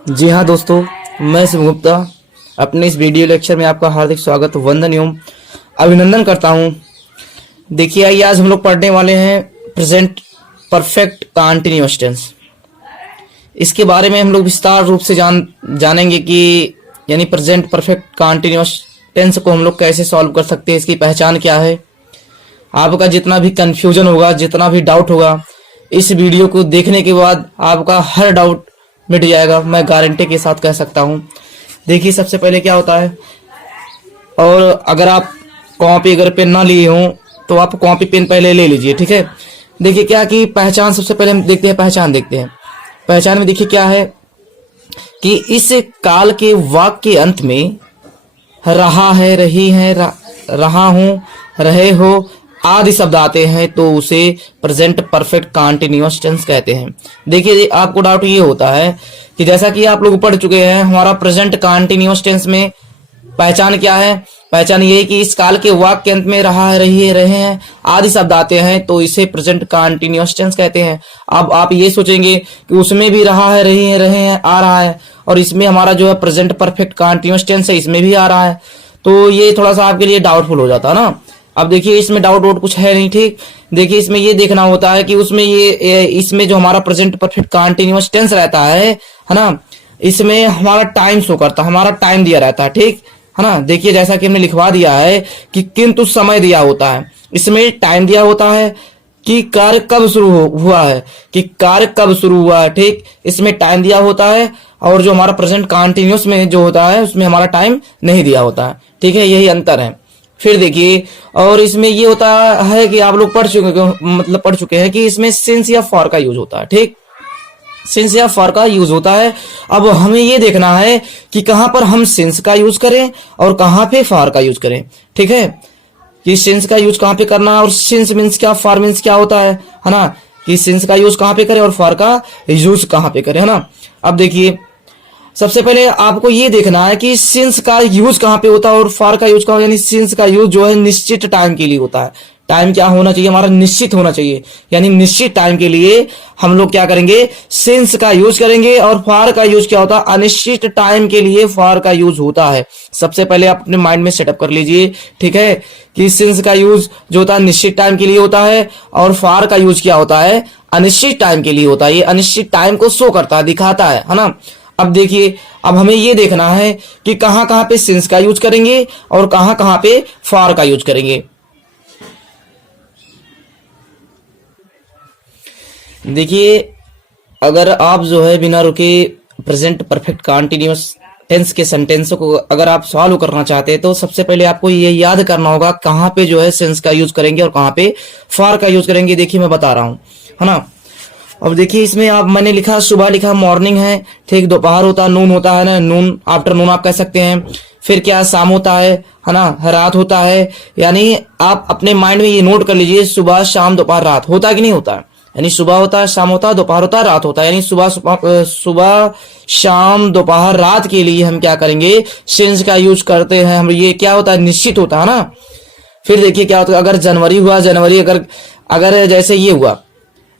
जी हाँ दोस्तों, मैं शिव गुप्ता अपने इस वीडियो लेक्चर में आपका हार्दिक स्वागत, वंदन एवं अभिनंदन करता हूँ। देखिए, आइए आज हम लोग पढ़ने वाले हैं प्रेजेंट परफेक्ट कंटीन्यूअस टेंस। इसके बारे में हम लोग विस्तार रूप से जानेंगे कि यानी प्रेजेंट परफेक्ट कंटीन्यूअस टेंस को हम लोग कैसे सॉल्व कर सकते हैं, इसकी पहचान क्या है। आपका जितना भी कंफ्यूजन होगा, जितना भी डाउट होगा, इस वीडियो को देखने के बाद आपका हर डाउट मिट जाएगा, मैं गारंटी के साथ कह सकता हूँ। देखिए, सबसे पहले क्या होता है, और अगर आप कॉपी अगर पेन ना लिए हो तो आप कॉपी पेन पहले ले लीजिए, ठीक है। देखिए क्या कि पहचान, सबसे पहले हम देखते हैं पहचान। देखते हैं पहचान में, देखिए क्या है कि इस काल के वाक्य के अंत में रहा है, रही है, रहा हूं, रहे हो आदि शब्द आते हैं तो उसे प्रेजेंट परफेक्ट कंटीन्यूअस टेंस कहते हैं। देखिए, आपको डाउट ये होता है कि जैसा कि आप लोग पढ़ चुके हैं, हमारा प्रेजेंट कंटीन्यूअस टेंस में पहचान क्या है। पहचान ये है कि इस काल के वाक्य के अंत में रहा है, रही है, रहे हैं आदि शब्द आते हैं तो इसे प्रेजेंट कंटीन्यूअस टेंस कहते हैं। अब आप ये सोचेंगे कि उसमें भी रहा है, रही है, रहे हैं आ रहा है, और इसमें हमारा जो है प्रेजेंट परफेक्ट कंटीन्यूअस टेंस है, इसमें भी आ रहा है, तो ये थोड़ा सा आपके लिए डाउटफुल हो जाता है ना। अब देखिए, इसमें डाउट कुछ है नहीं, ठीक। देखिए, इसमें ये देखना होता है कि उसमें इसमें जो हमारा प्रेजेंट परफेक्ट कंटीन्यूअस टेंस रहता है ना, इसमें हमारा टाइम शो करता है, हमारा टाइम दिया रहता है, ठीक है ना। देखिए, जैसा कि हमने लिखवा दिया है कि किंतु समय दिया होता है, इसमें टाइम दिया होता है कि कार्य कब शुरू हुआ है, कि कार्य कब शुरू हुआ है, ठीक। इसमें टाइम दिया होता है, और जो हमारा प्रेजेंट कंटीन्यूअस में जो होता है उसमें हमारा टाइम नहीं दिया होता है, ठीक है। यही अंतर है। फिर देखिए, और इसमें ये होता है कि आप लोग पढ़ चुके हैं कि इसमें सिंस या फॉर का यूज होता है, ठीक। सिंस या फॉर का यूज होता है। अब हमें ये देखना है कि कहां पर हम सिंस का यूज करें और कहां पे फॉर का यूज करें, ठीक है। कि सिंस का यूज कहां पे करना है और सिंस मीन्स क्या, फॉर मीन्स क्या होता है ना। कि सिंस का यूज कहां पे करें और फॉर का यूज कहां पे करें, है ना। अब देखिए, सबसे पहले आपको ये देखना है कि सिंस का यूज कहां पे होता है और फॉर का यूज कहां, यानी सिंस का यूज जो है निश्चित टाइम के लिए होता है। टाइम क्या होना चाहिए, हमारा निश्चित होना चाहिए, यानी निश्चित टाइम के लिए हम लोग क्या करेंगे, सिंस का यूज करेंगे। और फॉर का यूज क्या होता है, अनिश्चित टाइम के लिए फॉर का यूज होता है। सबसे पहले आप अपने माइंड में सेटअप कर लीजिए, ठीक है, कि सिंस का यूज जो होता है निश्चित टाइम के लिए होता है, और फॉर का यूज क्या होता है, अनिश्चित टाइम के लिए होता है। ये अनिश्चित टाइम को शो करता है, दिखाता है ना। अब देखिए, अब हमें ये देखना है कि कहां कहां पे सिंस का यूज करेंगे और कहां कहां पे फॉर का यूज करेंगे। देखिए, अगर आप जो है बिना रुके प्रेजेंट परफेक्ट कंटीन्यूअस टेंस के सेंटेंसों को अगर आप सॉल्व करना चाहते हैं तो सबसे पहले आपको ये याद करना होगा कहां पे जो है सिंस का यूज करेंगे और कहां पे फॉर का यूज करेंगे। देखिए, मैं बता रहा हूं, है ना। अब देखिए, इसमें मैंने लिखा सुबह, लिखा मॉर्निंग है, ठीक। दोपहर होता है, नून होता है ना, नून आफ्टरनून आप कह सकते हैं। फिर क्या, शाम होता है ना, रात होता है। यानी आप अपने माइंड में ये नोट कर लीजिए, सुबह शाम दोपहर रात होता है कि नहीं होता है। यानी सुबह होता है, शाम होता है, दोपहर होता है, रात होता है। यानी सुबह शाम दोपहर रात के लिए हम क्या करेंगे, सिंस का यूज करते हैं हम। ये क्या होता है, निश्चित होता है ना। फिर देखिए क्या होता है, अगर जनवरी हुआ, जनवरी अगर जैसे ये हुआ,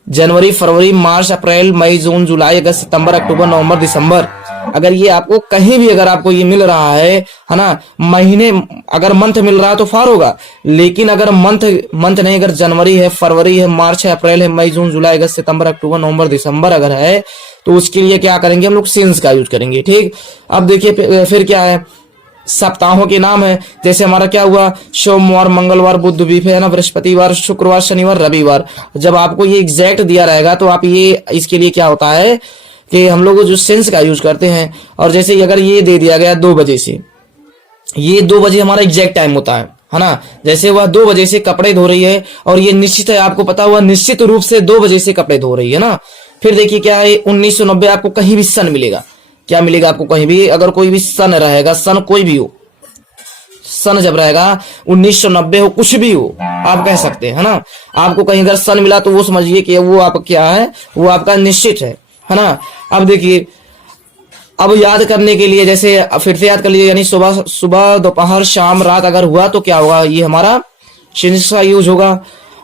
जनवरी, फरवरी, मार्च, अप्रैल, मई, जून, जुलाई, अगस्त, सितंबर, अक्टूबर, नवंबर, दिसंबर, अगर ये आपको कहीं भी अगर आपको ये मिल रहा है ना, महीने अगर मंथ मिल रहा है तो फॉर होगा। लेकिन अगर मंथ नहीं, अगर जनवरी है, फरवरी है, मार्च है, अप्रैल है, मई, जून, जुलाई, अगस्त, सितंबर, अक्टूबर, नवंबर, दिसंबर अगर है तो उसके लिए क्या करेंगे, हम लोग सिंस का यूज करेंगे, ठीक। अब देखिए, फिर क्या है, सप्ताहों के नाम है। जैसे हमारा क्या हुआ, सोमवार, मंगलवार, बुध, है ना, बृहस्पतिवार, शुक्रवार, शनिवार, रविवार। जब आपको ये एग्जैक्ट दिया रहेगा तो आप ये इसके लिए क्या होता है कि हम लोग जो सेंस का यूज करते हैं। और जैसे अगर ये दे दिया गया 2 बजे से, ये 2 बजे हमारा एग्जैक्ट टाइम होता है ना। जैसे वह 2 बजे से कपड़े धो रही है और ये निश्चित है, आपको पता हुआ निश्चित रूप से 2 बजे से कपड़े धो रही है ना। फिर देखिए क्या है, 1990 आपको कहीं भी सन मिलेगा। क्या मिलेगा आपको, कहीं भी अगर कोई भी सन रहेगा, सन कोई भी हो, सन जब रहेगा 1990 हो, कुछ भी हो आप कह सकते हैं, है ना। आपको कहीं अगर सन मिला तो वो समझिए कि वो आप क्या है, वो आपका निश्चित है ना। अब देखिए, अब याद करने के लिए जैसे फिर से याद कर लीजिए, यानी सुबह दोपहर शाम रात अगर हुआ तो क्या होगा, ये हमारा सिंस का यूज होगा।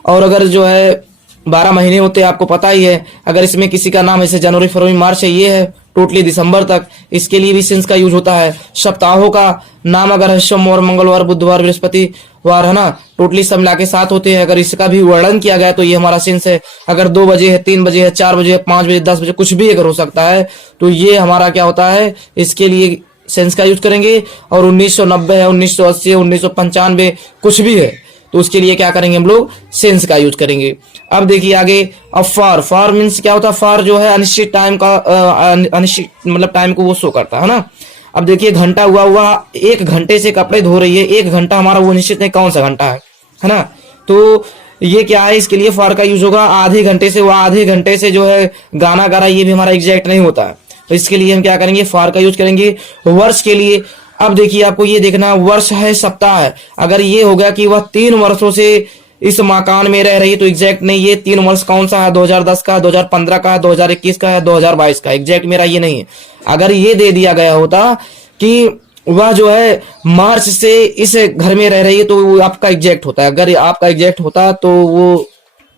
और अगर जो है 12 महीने होते हैं, आपको पता ही है। अगर इसमें किसी का नाम ऐसे जनवरी फरवरी मार्च है, ये है टोटली दिसंबर तक, इसके लिए भी सेंस का यूज होता है। सप्ताहों का नाम अगर है सोमवार मंगलवार बुधवार बृहस्पतिवार, है ना, टोटली सब मिला के 7 होते हैं। अगर इसका भी वर्णन किया गया तो ये हमारा सेंस है। अगर 2 बजे है, 3 बजे है, 4 बजे है, 5 बजे, 10 बजे, कुछ भी अगर हो सकता है, तो ये हमारा क्या होता है, इसके लिए सेंस का यूज करेंगे। और 1990 है, 1980 है, 1995 कुछ भी है, तो उसके लिए क्या करेंगे हम लोग, सेंस का यूज करेंगे। अब देखिए आगे, अब फार मीन्स क्या होता है, फार जो है अनिश्चित टाइम का, अनिश्चित मतलब टाइम को वो शो करता है ना। अब देखिए घंटा हुआ 1 घंटे से कपड़े धो रही है, 1 घंटा हमारा वो निश्चित नहीं कौन सा घंटा है ना। तो ये क्या है, इसके लिए फार का यूज होगा। आधे घंटे से, वो आधे घंटे से जो है गाना गा रहा है, ये भी हमारा एग्जैक्ट नहीं होता है, तो इसके लिए हम क्या करेंगे, फार का यूज करेंगे। वर्ष के लिए, अब देखिए आपको ये देखना, वर्ष है सप्ताह है, अगर ये हो गया कि वह 3 वर्षों से इस मकान में रह रही है, तो एग्जैक्ट नहीं, ये 3 वर्ष कौन सा है, 2010 का, 2015 का, 2021 का है, 2022 का, एग्जैक्ट मेरा ये नहीं है। अगर ये दे दिया गया होता कि वह जो है मार्च से इस घर में रह रही है, तो वो आपका एग्जैक्ट होता है। अगर आपका एग्जैक्ट होता तो वो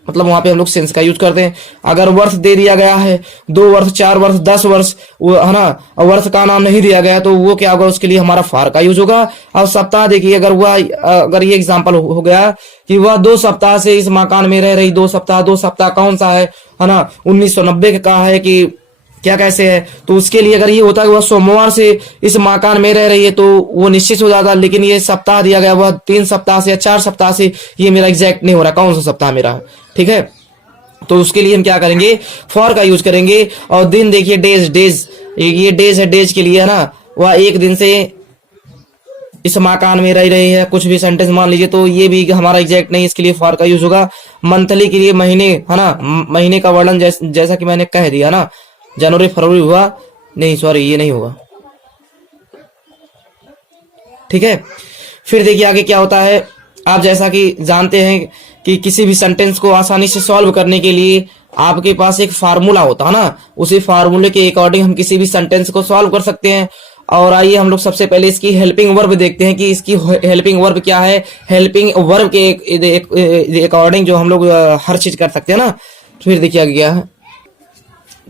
मतलब वहां पे हम लोग सेंस का यूज करते हैं। अगर वर्ष दे दिया गया है, 2 वर्ष 4 वर्ष 10 वर्ष, वो है ना, और वर्ष का नाम नहीं दिया गया, तो वो क्या होगा, उसके लिए हमारा फार का यूज होगा। अब सप्ताह देखिए, अगर ये एग्जांपल हो गया कि वह 2 सप्ताह से इस मकान में रह रही, 2 सप्ताह कौन सा है ना, 1990 का है कि क्या कैसे है, तो उसके लिए अगर ये होता है कि वह सोमवार से इस मकान में रह रही है, तो वो निश्चित हो जाता। लेकिन ये सप्ताह दिया गया, वह 3 सप्ताह से या 4 सप्ताह से, ये मेरा एग्जैक्ट नहीं हो रहा कौन सा सप्ताह मेरा है, ठीक है। तो उसके लिए हम क्या करेंगे, फॉर का यूज करेंगे। और दिन देखिए, डेज, ये डेज है, डेज के लिए है ना, वह 1 दिन से इस मकान में रह रही है, कुछ भी सेंटेंस मान लीजिए, तो ये भी हमारा एग्जैक्ट नहीं, इसके लिए फॉर का यूज होगा। मंथली के लिए, महीने है ना, महीने का वर्णन जैसा कि मैंने कह दिया ना, जनवरी फरवरी हुआ नहीं, सॉरी ये नहीं होगा, ठीक है। फिर देखिए आगे क्या होता है, आप जैसा कि जानते हैं कि किसी भी सेंटेंस को आसानी से सॉल्व करने के लिए आपके पास एक फार्मूला होता है ना, उसी फार्मूले के अकॉर्डिंग हम किसी भी सेंटेंस को सॉल्व कर सकते हैं। और आइए हम लोग सबसे पहले इसकी हेल्पिंग वर्ब देखते हैं कि इसकी हेल्पिंग वर्ब क्या है। हेल्पिंग वर्ब के अकॉर्डिंग जो हम लोग हर चीज कर सकते हैं ना। फिर देखिए आगे क्या है,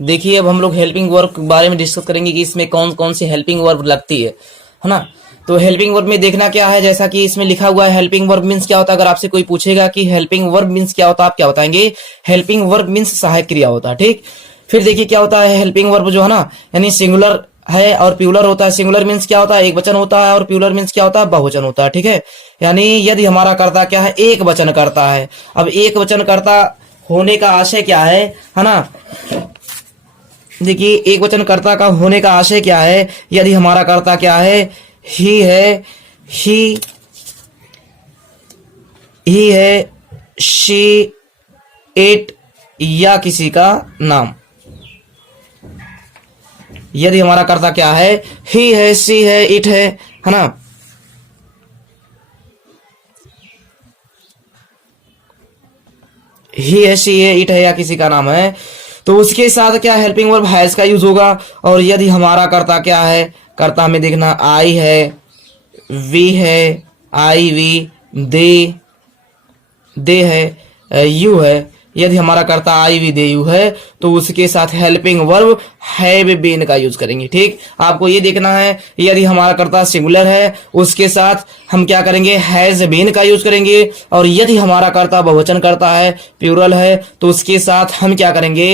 देखिए अब हम लोग हेल्पिंग वर्ब के बारे में डिस्कस करेंगे कि इसमें कौन कौन सी हेल्पिंग वर्ब लगती है ना। तो हेल्पिंग वर्ब में देखना क्या है, जैसा कि इसमें लिखा हुआ है हेल्पिंग वर्ब मींस क्या होता है। अगर आपसे कोई पूछेगा कि हेल्पिंग वर्ब मींस क्या होता है, आप क्या बताएंगे, हेल्पिंग वर्ब मींस सहायक क्रिया होता है, ठीक। फिर देखिए क्या होता है, हेल्पिंग वर्ब जो है ना, यानी सिंगुलर है और प्लूरल होता है। सिंगुलर मींस क्या होता है, एक वचन होता है, और प्लूरल मींस क्या होता है, बहुवचन होता है, ठीक है। यानी यदि हमारा कर्ता क्या है, एक वचन करता है। अब एक वचन करता होने का आशय क्या है ना, देखिए एक वचन कर्ता का होने का आशय क्या है। यदि हमारा कर्ता क्या है, ही है, ही है, शी, इट या किसी का नाम। यदि हमारा कर्ता क्या है, ही है, सी है, इट है ना, ही है, सी है, इट है या किसी का नाम है, तो उसके साथ क्या हेल्पिंग वर्ब हैज का यूज होगा। और यदि हमारा कर्ता क्या है, कर्ता में देखना आई है, वी है, आई वी, दे है, यू है। यदि हमारा कर्ता आई वी दे यू है, तो उसके साथ हेल्पिंग वर्ब हैव बीन का यूज करेंगे, ठीक। आपको ये देखना है, यदि हमारा कर्ता सिंगुलर है, उसके साथ हम क्या करेंगे, हैज बीन का यूज करेंगे। और यदि हमारा कर्ता बहुवचन करता है, प्लूरल है, तो उसके साथ हम क्या करेंगे,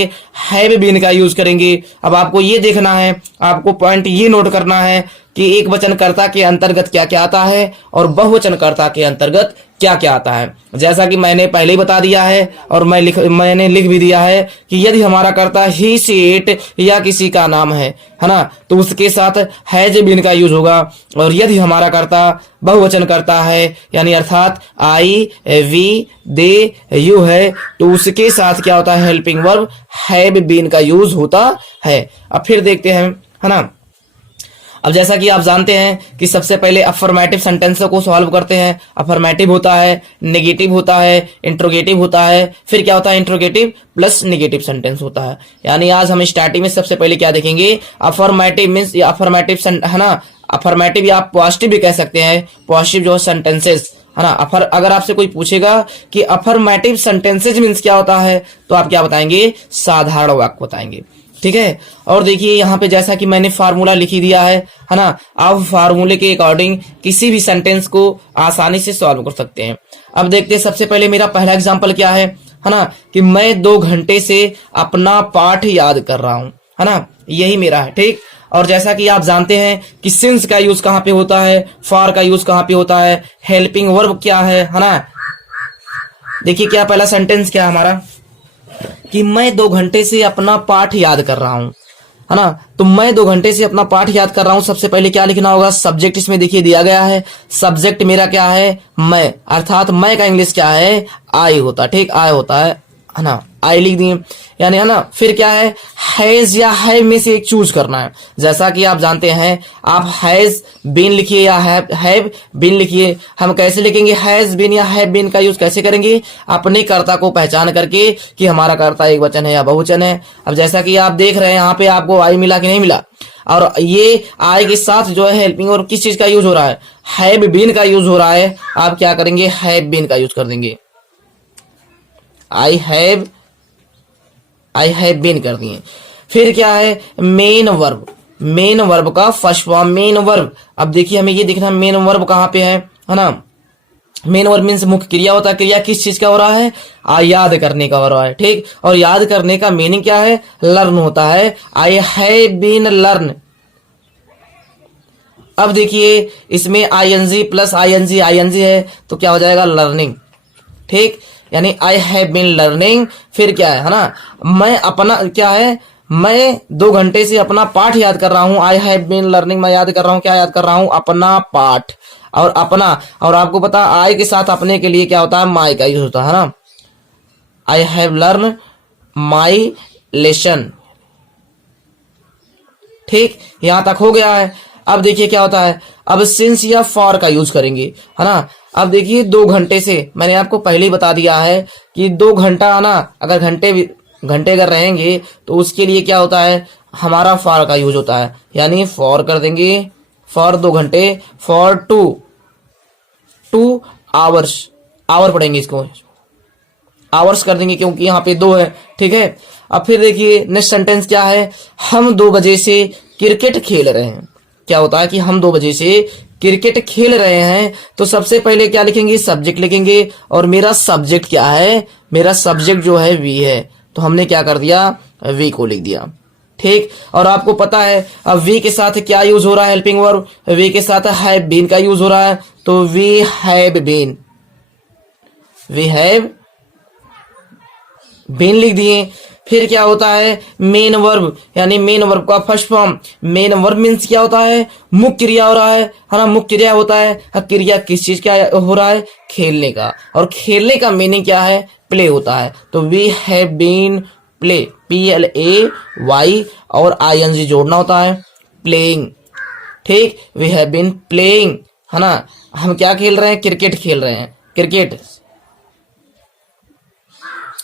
हैव बीन का यूज करेंगे। अब आपको ये देखना है, आपको पॉइंट ये नोट करना है कि एक वचनकर्ता के अंतर्गत क्या क्या आता है और बहुवचनकर्ता के अंतर्गत क्या क्या आता है। जैसा कि मैंने पहले ही बता दिया है और मैंने लिख भी दिया है कि यदि हमारा कर्ता ही, सी, इट या किसी का नाम है ना, तो उसके साथ हैज बीन का यूज होगा। और यदि हमारा कर्ता बहुवचन करता है, यानी अर्थात आई, वी, दे, यू है, तो उसके साथ क्या होता है, हेल्पिंग वर्ब हैव बीन का यूज होता है। अब फिर देखते हैं, है ना। अब जैसा कि आप जानते हैं कि सबसे पहले अफर्मेटिव सेंटेंसों को सॉल्व करते हैं। अफर्मेटिव होता है, नेगेटिव होता है, इंट्रोगेटिव होता है, फिर क्या होता है, इंट्रोगेटिव प्लस नेगेटिव सेंटेंस होता है। यानी आज हम स्टार्टिंग में सबसे पहले क्या देखेंगे, अफर्मेटिव मींस, या अफर्मेटिव है ना, अफर्मेटिव या आप पॉजिटिव भी कह सकते हैं, पॉजिटिव जो सेंटेंसेस है ना। अगर आपसे कोई पूछेगा कि अफर्मेटिव सेंटेंसेज मीन्स क्या होता है, तो आप क्या बताएंगे, साधारण वाक्य बताएंगे। ठीक है। और देखिए यहाँ पे जैसा कि मैंने फार्मूला लिख ही दिया है ना। आप फार्मूले के अकॉर्डिंग किसी भी सेंटेंस को आसानी से सॉल्व कर सकते हैं। अब देखते हैं सबसे पहले मेरा पहला एग्जांपल क्या है ना, कि मैं 2 घंटे से अपना पाठ याद कर रहा हूं, है ना, यही मेरा है। ठीक। और जैसा कि आप जानते हैं कि सिंस का यूज कहां पे होता है, फॉर का यूज कहां पे होता है, हेल्पिंग वर्ब क्या है ना। देखिए क्या पहला सेंटेंस क्या है हमारा, कि मैं 2 घंटे से अपना पाठ याद कर रहा हूं, है ना। तो मैं 2 घंटे से अपना पाठ याद कर रहा हूं, सबसे पहले क्या लिखना होगा, सब्जेक्ट इसमें देखिए दिया गया है। सब्जेक्ट मेरा क्या है, मैं, अर्थात मैं का इंग्लिश क्या है, आई होता है। ठीक, आई होता है ना, आई लिख दिए, यानी है ना। फिर क्या है, हैज या है में से एक चूज करना है। जैसा कि आप जानते हैं, आप हैज बीन लिखिए या हैव बीन लिखिए। हम कैसे लिखेंगे, हैज बीन या हैव बीन का यूज कैसे करेंगे, अपने कर्ता को पहचान करके कि हमारा कर्ता एक वचन है या बहुवचन है। अब जैसा कि आप देख रहे हैं यहाँ पे आपको आई मिला कि नहीं मिला, और ये आई के साथ जो है हेल्पिंग और किस चीज का यूज हो रहा है, हैव बीन का यूज हो रहा है। आप क्या करेंगे, हैव बीन का यूज कर देंगे, आई हैव बीन कर दिए। फिर क्या है, मेन वर्ब, मेन वर्ब का फर्स्ट फॉर्म मेन वर्ब। अब देखिए हमें ये देखना मेन वर्ब कहां पे है ना। मेन वर्ब मीन्स मुख्य क्रिया होता है। क्रिया किस चीज का हो रहा है, याद करने का हो रहा है। ठीक। और याद करने का मीनिंग क्या है, लर्न होता है। I have been learn. अब देखिए इसमें आईएनजी प्लस आईएनजी है तो क्या हो जाएगा, लर्निंग। ठीक, यानी आई हैव बीन लर्निंग। फिर क्या है ना, मैं अपना क्या है, मैं 2 घंटे से अपना पाठ याद कर रहा हूं। आई हैव बीन लर्निंग, मैं याद कर रहा हूं, क्या याद कर रहा हूं, अपना पाठ। और अपना, और आपको पता आई के साथ अपने के लिए क्या होता है, माई का यूज होता है ना। I have learn my lesson. ठीक, यहां तक हो गया है। अब देखिए क्या होता है, अब सिंस या फॉर का यूज करेंगे, है ना। अब देखिए 2 घंटे से, मैंने आपको पहले ही बता दिया है कि 2 घंटा ना, अगर घंटे अगर रहेंगे तो उसके लिए क्या होता है, हमारा फॉर का यूज होता है। यानी फॉर कर देंगे, फॉर 2 घंटे, फॉर 2 आवर्स, आवर पढ़ेंगे इसको, आवर्स कर देंगे क्योंकि यहाँ पे 2 है। ठीक है। अब फिर देखिए नेक्स्ट सेंटेंस क्या है, हम 2 बजे से क्रिकेट खेल रहे हैं। क्या होता है कि हम 2 बजे से क्रिकेट खेल रहे हैं, तो सबसे पहले क्या लिखेंगे, सब्जेक्ट लिखेंगे। और मेरा सब्जेक्ट क्या है, मेरा सब्जेक्ट जो है वी है, तो हमने क्या कर दिया, वी को लिख दिया। ठीक। और आपको पता है अब वी के साथ क्या यूज हो रहा है, हेल्पिंग वर्ब, वी के साथ हैव बीन का यूज हो रहा है, तो we have been, we have been लिख दिए। फिर क्या होता है, मेन वर्ब, यानी मेन वर्ब का first form. Main verb means क्या होता है, मुख्य क्रिया हो रहा है ना, मुख्य क्रिया होता है। क्रिया किस चीज का हो रहा है, खेलने का। और खेलने का मीनिंग क्या है, प्ले होता है। तो we have been play, PLAY, और ING जोड़ना होता है, प्लेइंग। ठीक, वी हैव बीन प्लेइंग, है ना। हम क्या खेल रहे हैं, क्रिकेट खेल रहे हैं,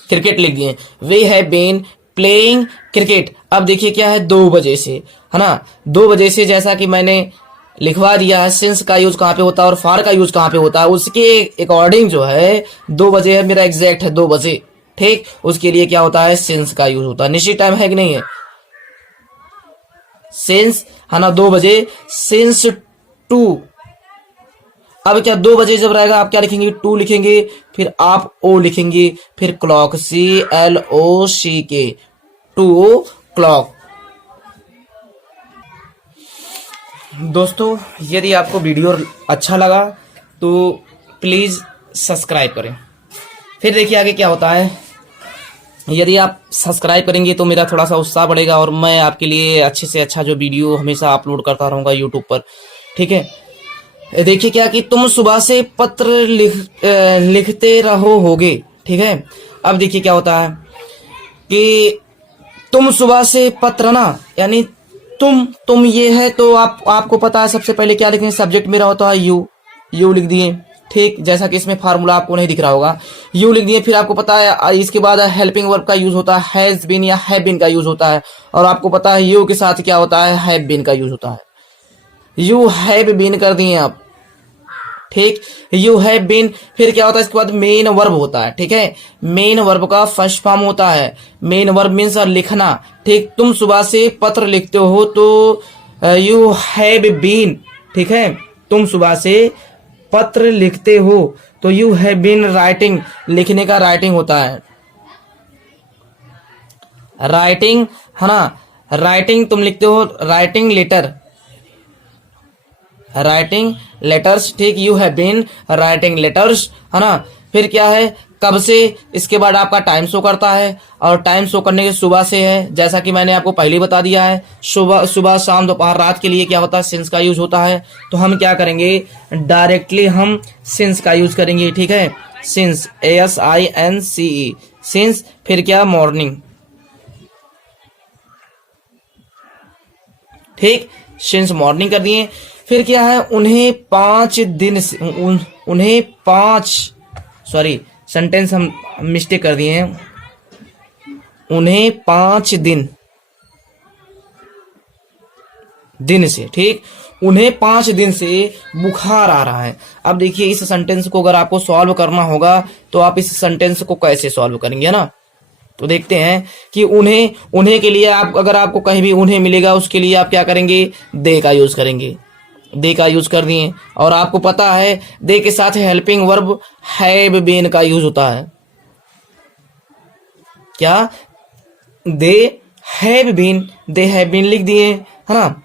क्रिकेट लिख दिए, we have been playing cricket. अब देखिए क्या है, 2 बजे से, है ना। 2 बजे से जैसा कि मैंने लिखवा दिया है, सिंस का यूज कहां पे होता है और फॉर का यूज कहां पे होता है, उसके अकॉर्डिंग जो है 2 बजे है, मेरा एग्जैक्ट है 2 बजे। ठीक, उसके लिए क्या होता है, सिंस का यूज होता है। निश्चित टाइम है कि नहीं है, सिंस, है ना, 2 बजे, सिंस 2। अब क्या 2 बजे जब रहेगा आप क्या लिखेंगे, 2 लिखेंगे, फिर आप ओ लिखेंगे, फिर क्लॉक, CLOCK, 2 क्लॉक। दोस्तों यदि आपको वीडियो अच्छा लगा तो प्लीज सब्सक्राइब करें। फिर देखिए आगे क्या होता है, यदि आप सब्सक्राइब करेंगे तो मेरा थोड़ा सा उत्साह बढ़ेगा और मैं आपके लिए अच्छे से अच्छा जो वीडियो हमेशा अपलोड करता रहूंगा यूट्यूब पर। ठीक है। देखिए क्या कि तुम सुबह से पत्र लिखते रहो होगे। ठीक है। अब देखिए क्या होता है कि तुम सुबह से पत्र ना, यानी तुम ये है, तो आपको पता है सबसे पहले क्या लिखेंगे, सब्जेक्ट मेरा होता है यू लिख दिए। ठीक, जैसा कि इसमें फार्मूला आपको नहीं दिख रहा होगा, यू लिख दिए। फिर आपको पता है इसके बाद हेल्पिंग वर्ब का यूज होता है, हैज बीन या हैव बीन का यूज होता है। और आपको पता है यू के साथ क्या होता है, हैव बीन का यूज होता है। यू हैव बीन कर दिए आप। ठीक, यू हैव बीन, फिर क्या होता है इसके बाद मेन वर्ब होता है। ठीक है, मेन वर्ब का फर्स्ट फॉर्म होता है, मेन वर्ब मीन्स लिखना। ठीक, तुम सुबह से पत्र लिखते हो तो यू हैव बीन, ठीक है, तुम सुबह से पत्र लिखते हो तो यू हैव बीन राइटिंग, लिखने का राइटिंग होता है, राइटिंग, है ना, राइटिंग तुम लिखते हो, राइटिंग लेटर, राइटिंग लेटर्स। ठीक, you have been writing letters, है ना। फिर क्या है, कब से, इसके बाद आपका टाइम शो करता है, और टाइम शो करने के सुबह से है, जैसा कि मैंने आपको पहले बता दिया है। सुबह सुबह शाम दोपहर रात के लिए क्या होता है, सिंस का यूज होता है। तो हम क्या करेंगे, डायरेक्टली हम सिंस का यूज करेंगे। ठीक है, सिंस, SINCE, सिंस। फिर क्या, मॉर्निंग। ठीक, सिंस मॉर्निंग कर दिए। फिर क्या है, उन्हें 5 दिन से, उन्हें 5, सॉरी सेंटेंस हम मिस्टेक कर दिए हैं, उन्हें 5 दिन से, ठीक, उन्हें 5 दिन से बुखार आ रहा है। अब देखिए इस सेंटेंस को अगर आपको सॉल्व करना होगा तो आप इस सेंटेंस को कैसे सॉल्व करेंगे, ना। तो देखते हैं कि उन्हें के लिए आप, अगर आपको कहीं भी उन्हें मिलेगा उसके लिए आप क्या करेंगे, दे का यूज करेंगे, दे का यूज कर दिए। और आपको पता है दे के साथ हेल्पिंग वर्ब हैव बीन का यूज होता है। क्या, they have been, they have been लिख दिए, है ना।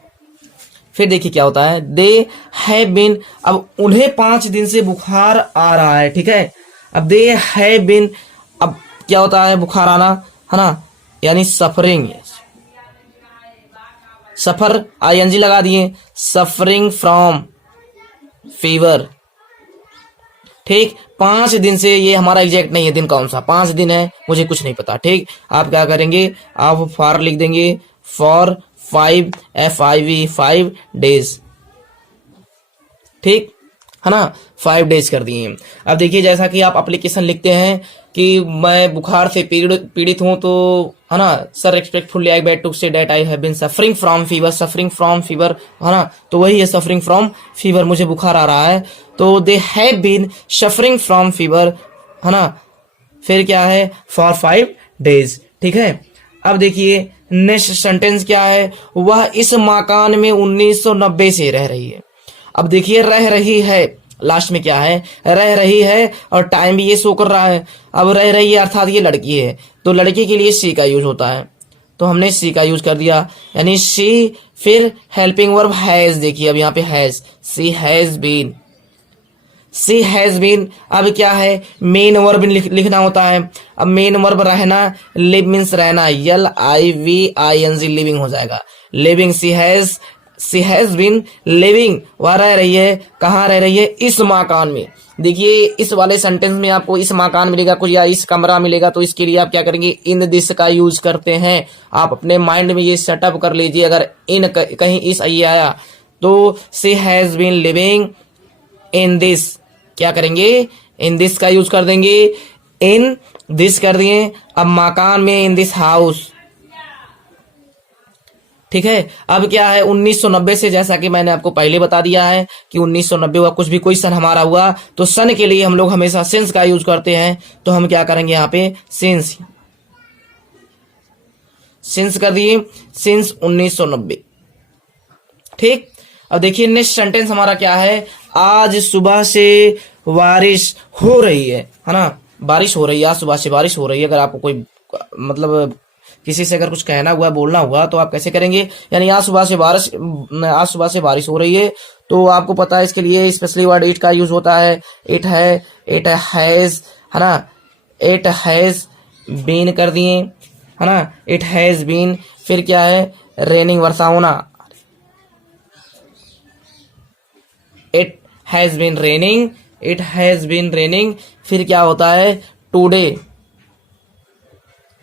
फिर देखिए क्या होता है, दे हैव बीन, अब उन्हें 5 दिन से बुखार आ रहा है। ठीक है, अब दे हैव बीन, अब क्या होता है बुखार आना, है ना, यानी सफरिंग, सफर ING लगा दिए, सफरिंग फ्रॉम फीवर। ठीक, 5 दिन से, ये हमारा एग्जैक्ट नहीं है दिन कौन सा, 5 दिन है, मुझे कुछ नहीं पता। ठीक, आप क्या करेंगे, आप फॉर लिख देंगे, फॉर 5 FIV 5 डेज। ठीक, है ना, 5 डेज कर दिए। अब देखिए जैसा कि आप एप्लीकेशन लिखते हैं कि मैं बुखार से पीड़ित हूं, तो है ना, sir respectfully I beg to say that I have been suffering from fever, suffering from fever, है ना, तो वही है सफरिंग फ्रॉम फीवर, मुझे बुखार आ रहा है, तो they have been suffering from fever, है ना। फिर क्या है, फॉर 5 डेज। ठीक है, अब देखिए नेक्स्ट सेंटेंस क्या है, वह इस मकान में 1990 से रह रही है। अब देखिए रह रही है, लास्ट में क्या है, रह रही है, और टाइम भी ये शो कर रहा है। अब रह रही है अर्थात ये लड़की है, तो लड़की के लिए सी का यूज होता है, तो हमने सी का यूज कर दिया, यानी सी। फिर हेल्पिंग वर्ब हैज, देखिए अब यहाँ पे has, she has been, she has been. अब क्या है, मेन वर्ब लिखना होता है। अब मेन वर्ब रहना, लिव मीन्स रहना, LIVING, लिविंग हो जाएगा, living. She has been living, वह रह रही है, कहाँ रह रही है, इस मकान में। देखिए इस वाले सेंटेंस में आपको इस मकान मिलेगा कुछ, या इस कमरा मिलेगा, तो इसके लिए आप क्या करेंगे, इन दिस का यूज करते हैं। आप अपने माइंड में ये सेटअप कर लीजिए, अगर इन कहीं इस ये आया तो she has been living in this, क्या करेंगे, इन दिस का यूज कर देंगे, इन दिस कर दिए। अब मकान में, इन दिस हाउस। ठीक है, अब क्या है, 1990 से, जैसा कि मैंने आपको पहले बता दिया है कि 1990 हुआ, कुछ भी कोई सन हमारा हुआ तो सन के लिए हम लोग हमेशा सिंस का यूज करते हैं। तो हम क्या करेंगे, यहाँ पे सिंस, सिंस कर दिए, सिंस 1990। ठीक, अब देखिए नेक्स्ट सेंटेंस हमारा क्या है, आज सुबह से बारिश हो रही है ना, बारिश हो रही है, आज सुबह से बारिश हो रही है। अगर आपको कोई मतलब किसी से अगर कुछ कहना हुआ, बोलना हुआ, तो आप कैसे करेंगे, यानी आज सुबह से बारिश हो रही है, तो आपको पता है इसके लिए स्पेशली वर्ड इट का यूज होता है। इट है, इट हैज, है ना, इट हैज बीन कर दिए, है ना, इट हैज बीन। फिर क्या है, रेनिंग, वर्षा होना, it has been raining, it has been raining. फिर क्या होता है, टुडे।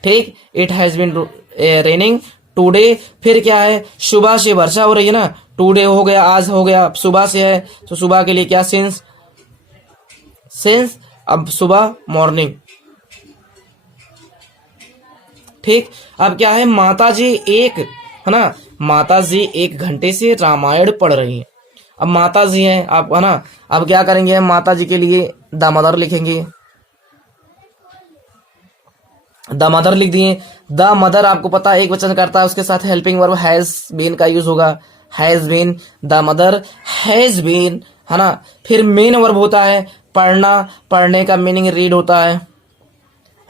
ठीक, it has been raining today. फिर क्या है, सुबह से वर्षा हो रही है ना, टुडे हो गया, आज हो गया, सुबह से है तो सुबह के लिए क्या, सिंस, सिंस। अब सुबह, मॉर्निंग। ठीक, अब क्या है, माताजी एक, है ना, माताजी 1 घंटे से रामायण पढ़ रही है। अब माता जी हैं आप, है ना। अब क्या करेंगे, हम माता जी के लिए द मदर लिखेंगे, द मदर लिख दिए। द मदर आपको पता है एक वचन करता है, उसके साथ हेल्पिंग वर्ब हैज बीन का यूज होगा, has been, the mother has been, है ना। फिर मेन वर्ब होता है पढ़ना, पढ़ने का मीनिंग रीड होता है,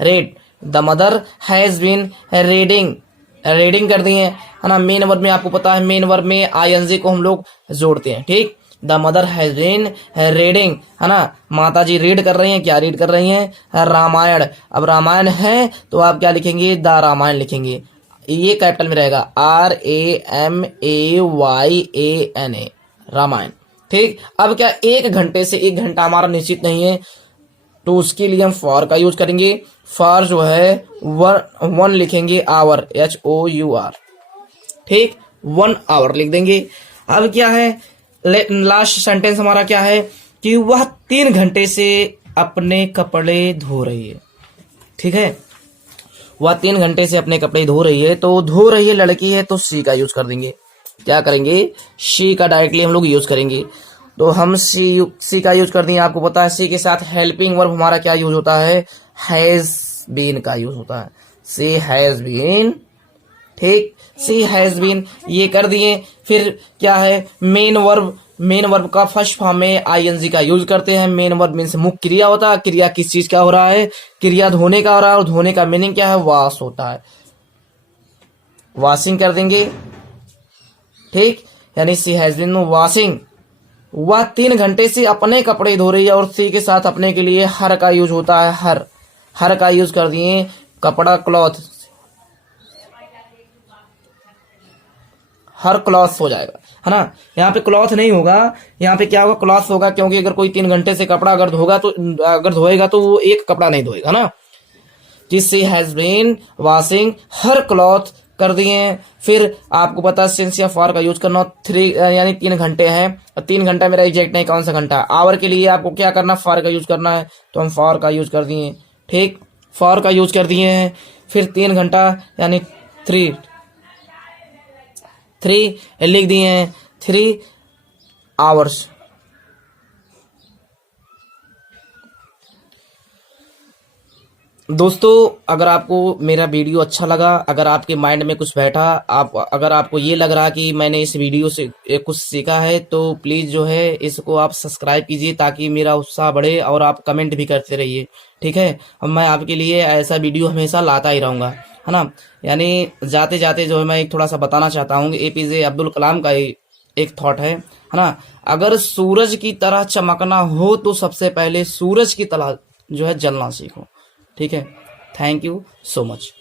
read. The mother has been reading, reading कर दिए, है ना। मेन वर्ब में आपको पता है, मेन वर्ब में आईएनजी को हम लोग जोड़ते हैं, ठीक। The mother has been reading, है ना। माता जी रीड कर रही हैं, क्या रीड कर रही हैं, रामायण। अब रामायण है तो आप क्या लिखेंगे, द रामायण लिखेंगे, ये कैपिटल में रहेगा, RAMAYAN, रामायण, ठीक। अब क्या, 1 घंटे से 1 घंटा हमारा निश्चित नहीं है, तो उसके लिए हम फॉर का यूज करेंगे। फॉर जो है वन लिखेंगे, आवर, HOUR, ठीक, 1 आवर लिख देंगे। अब क्या है, लास्ट सेंटेंस हमारा क्या है कि वह 3 घंटे से अपने कपड़े धो रही है, ठीक है। वह 3 घंटे से अपने कपड़े धो रही है, तो धो रही है लड़की है तो सी का यूज कर देंगे, क्या करेंगे, सी का डायरेक्टली हम लोग यूज करेंगे। तो हम सी का यूज कर दिए। आपको पता है सी के साथ हेल्पिंग वर्ब हमारा क्या यूज होता है, हैज बीन का यूज होता है, सी हैज बीन, ठीक, सी हैज बीन, ये कर दिए। फिर क्या है, मेन वर्ब, मेन वर्ब का फर्स्ट फॉर्म में आईएनजी का यूज करते हैं। मेन वर्ब मीन्स मुख्य क्रिया होता है, क्रिया किस चीज का हो रहा है, क्रिया धोने का हो रहा है, और धोने का मीनिंग क्या है, वॉश होता है, वॉशिंग कर देंगे, ठीक, यानी सी हैज बीन वॉशिंग। वह 3 घंटे से अपने कपड़े धो रही है, और सी के साथ अपने के लिए हर का यूज होता है, हर का यूज कर दिए, कपड़ा क्लॉथ, हर क्लॉथ हो जाएगा, है ना। यहाँ पे क्लॉथ नहीं होगा, यहाँ पे क्या होगा, क्लॉथ होगा, क्योंकि अगर कोई 3 घंटे से कपड़ा अगर धोएगा तो वो एक कपड़ा नहीं धोएगा ना। जिससे has been washing her cloth कर दिए। फिर आपको पता है सिंस या फॉर का यूज करना, 3 यानी 3 घंटे हैं, 3 घंटा मेरा एग्जैक्ट नहीं, कौन सा घंटा है। आवर के लिए आपको क्या करना, फॉर का यूज करना है, तो हम फॉर का यूज कर दिए, ठीक, फॉर का यूज कर दिए हैं। फिर 3 घंटा यानी 3 लिख दिए हैं, 3 आवर्स। दोस्तों अगर आपको मेरा वीडियो अच्छा लगा, अगर आपके माइंड में कुछ बैठा, अगर आपको ये लग रहा कि मैंने इस वीडियो से कुछ सीखा है, तो प्लीज़ जो है इसको आप सब्सक्राइब कीजिए, ताकि मेरा उत्साह बढ़े, और आप कमेंट भी करते रहिए, ठीक है। अब मैं आपके लिए ऐसा वीडियो हमेशा लाता ही रहूँगा, है ना। यानी जाते जाते जो है मैं एक थोड़ा सा बताना चाहता हूँ, APJ अब्दुल कलाम का एक थॉट है ना। अगर सूरज की तरह चमकना हो तो सबसे पहले सूरज की तरह जो है जलना सीखो, ठीक है। Thank you so much.